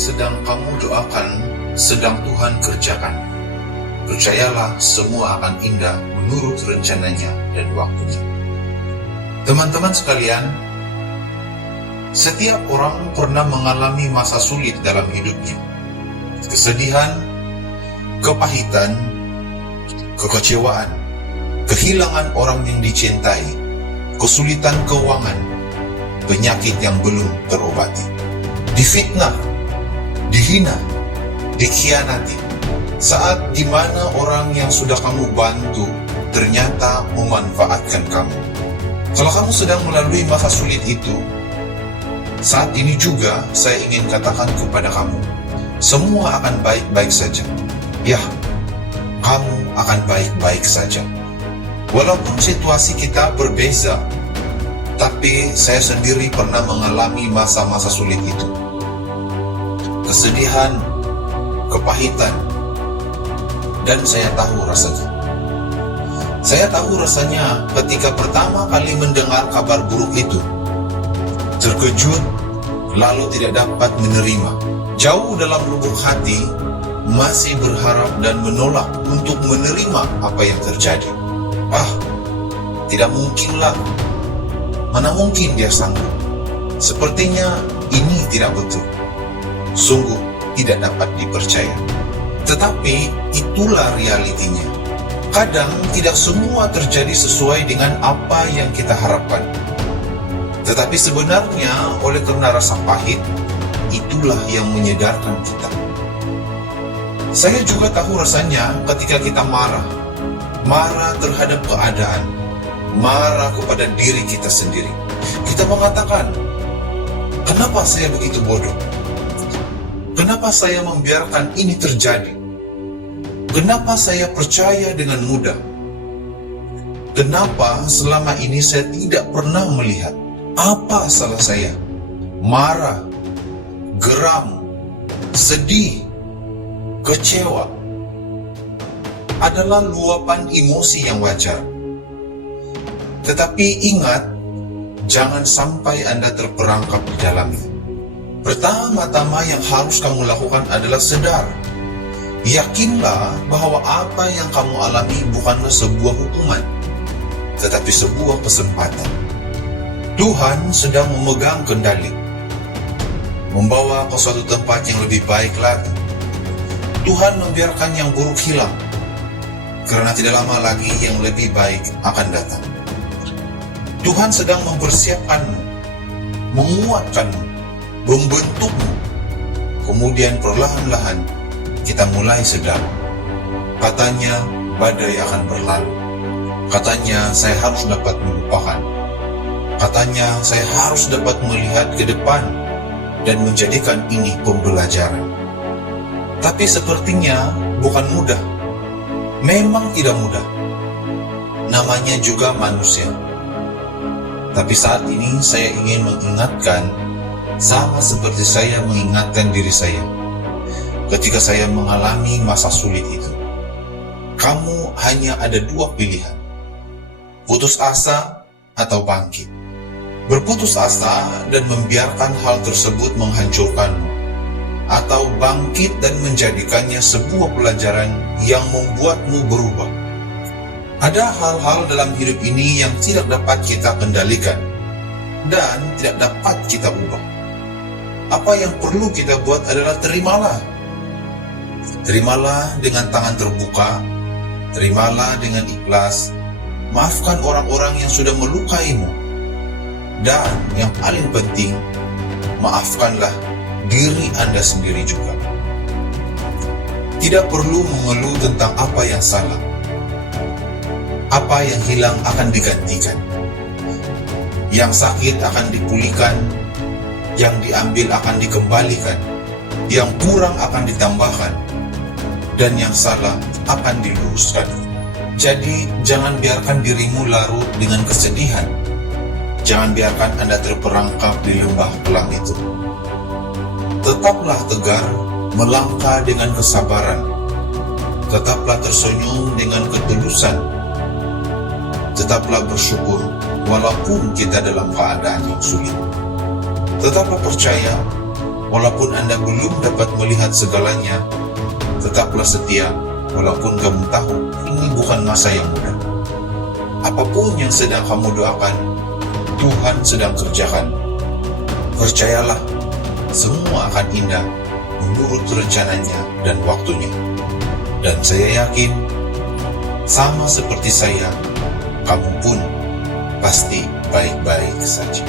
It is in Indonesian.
sedang kamu doakan sedang Tuhan kerjakan. Percayalah, semua akan indah menurut rencananya dan waktunya. Teman-teman sekalian, setiap orang pernah mengalami masa sulit dalam hidupnya. Kesedihan, kepahitan, kekecewaan, kehilangan orang yang dicintai, kesulitan keuangan, penyakit yang belum terobati, difitnah, dihina, dikhianati, saat dimana orang yang sudah kamu bantu ternyata memanfaatkan kamu. Kalau kamu sedang melalui masa sulit itu, saat ini juga saya ingin katakan kepada kamu, semua akan baik-baik saja. Ya, kamu akan baik-baik saja. Walaupun situasi kita berbeza, tapi saya sendiri pernah mengalami masa-masa sulit itu. Kesedihan, kepahitan, dan saya tahu rasanya. Saya tahu rasanya ketika pertama kali mendengar kabar buruk itu. Terkejut, lalu tidak dapat menerima. Jauh dalam lubuk hati, masih berharap dan menolak untuk menerima apa yang terjadi. Tidak mungkinlah. Mana mungkin dia sanggup? Sepertinya ini tidak betul. Sungguh tidak dapat dipercaya. Tetapi itulah realitinya. Kadang tidak semua terjadi sesuai dengan apa yang kita harapkan. Tetapi sebenarnya oleh karena rasa pahit, itulah yang menyedarkan kita. Saya juga tahu rasanya ketika kita marah terhadap keadaan, marah kepada diri kita sendiri. Kita mengatakan, kenapa saya begitu bodoh? Kenapa saya membiarkan ini terjadi? Kenapa saya percaya dengan mudah? Kenapa selama ini saya tidak pernah melihat apa salah saya? Marah, geram, sedih, kecewa adalah luapan emosi yang wajar. Tetapi ingat, jangan sampai Anda terperangkap di dalamnya. Pertama-tama yang harus kamu lakukan adalah sadar. Yakinlah bahwa apa yang kamu alami bukanlah sebuah hukuman, tetapi sebuah kesempatan. Tuhan sedang memegang kendali, membawa ke suatu tempat yang lebih baik lagi. Tuhan membiarkan yang buruk hilang, karena tidak lama lagi yang lebih baik akan datang. Tuhan sedang mempersiapkanmu, menguatkanmu, membentukmu. Kemudian perlahan-lahan kita mulai sedar. Katanya badai akan berlalu. Katanya saya harus dapat melupakan. Katanya saya harus dapat melihat ke depan dan menjadikan ini pembelajaran. Tapi sepertinya bukan mudah. Memang tidak mudah. Namanya juga manusia. Tapi saat ini saya ingin mengingatkan, sama seperti saya mengingatkan diri saya ketika saya mengalami masa sulit itu. Kamu hanya ada dua pilihan, putus asa atau bangkit. Berputus asa dan membiarkan hal tersebut menghancurkanmu, atau bangkit dan menjadikannya sebuah pelajaran yang membuatmu berubah. Ada hal-hal dalam hidup ini yang tidak dapat kita kendalikan dan tidak dapat kita ubah. Apa yang perlu kita buat adalah terimalah. Terimalah dengan tangan terbuka, terimalah dengan ikhlas, maafkan orang-orang yang sudah melukaimu, dan yang paling penting, maafkanlah diri Anda sendiri juga. Tidak perlu mengeluh tentang apa yang salah. Apa yang hilang akan digantikan. Yang sakit akan dipulihkan, yang diambil akan dikembalikan, yang kurang akan ditambahkan, dan yang salah akan diluruskan. Jadi, jangan biarkan dirimu larut dengan kesedihan. Jangan biarkan Anda terperangkap di lembah kelam itu. Tetaplah tegar, melangkah dengan kesabaran. Tetaplah tersenyum dengan ketulusan. Tetaplah bersyukur walaupun kita dalam keadaan yang sulit. Tetaplah percaya Walaupun Anda belum dapat melihat segalanya, tetaplah setia walaupun kamu tahu ini bukan masa yang mudah. Apapun yang sedang kamu doakan, Tuhan sedang kerjakan. Percayalah, semua akan indah menurut rencananya dan waktunya. Dan saya yakin, sama seperti saya, kamu pun pasti baik-baik saja.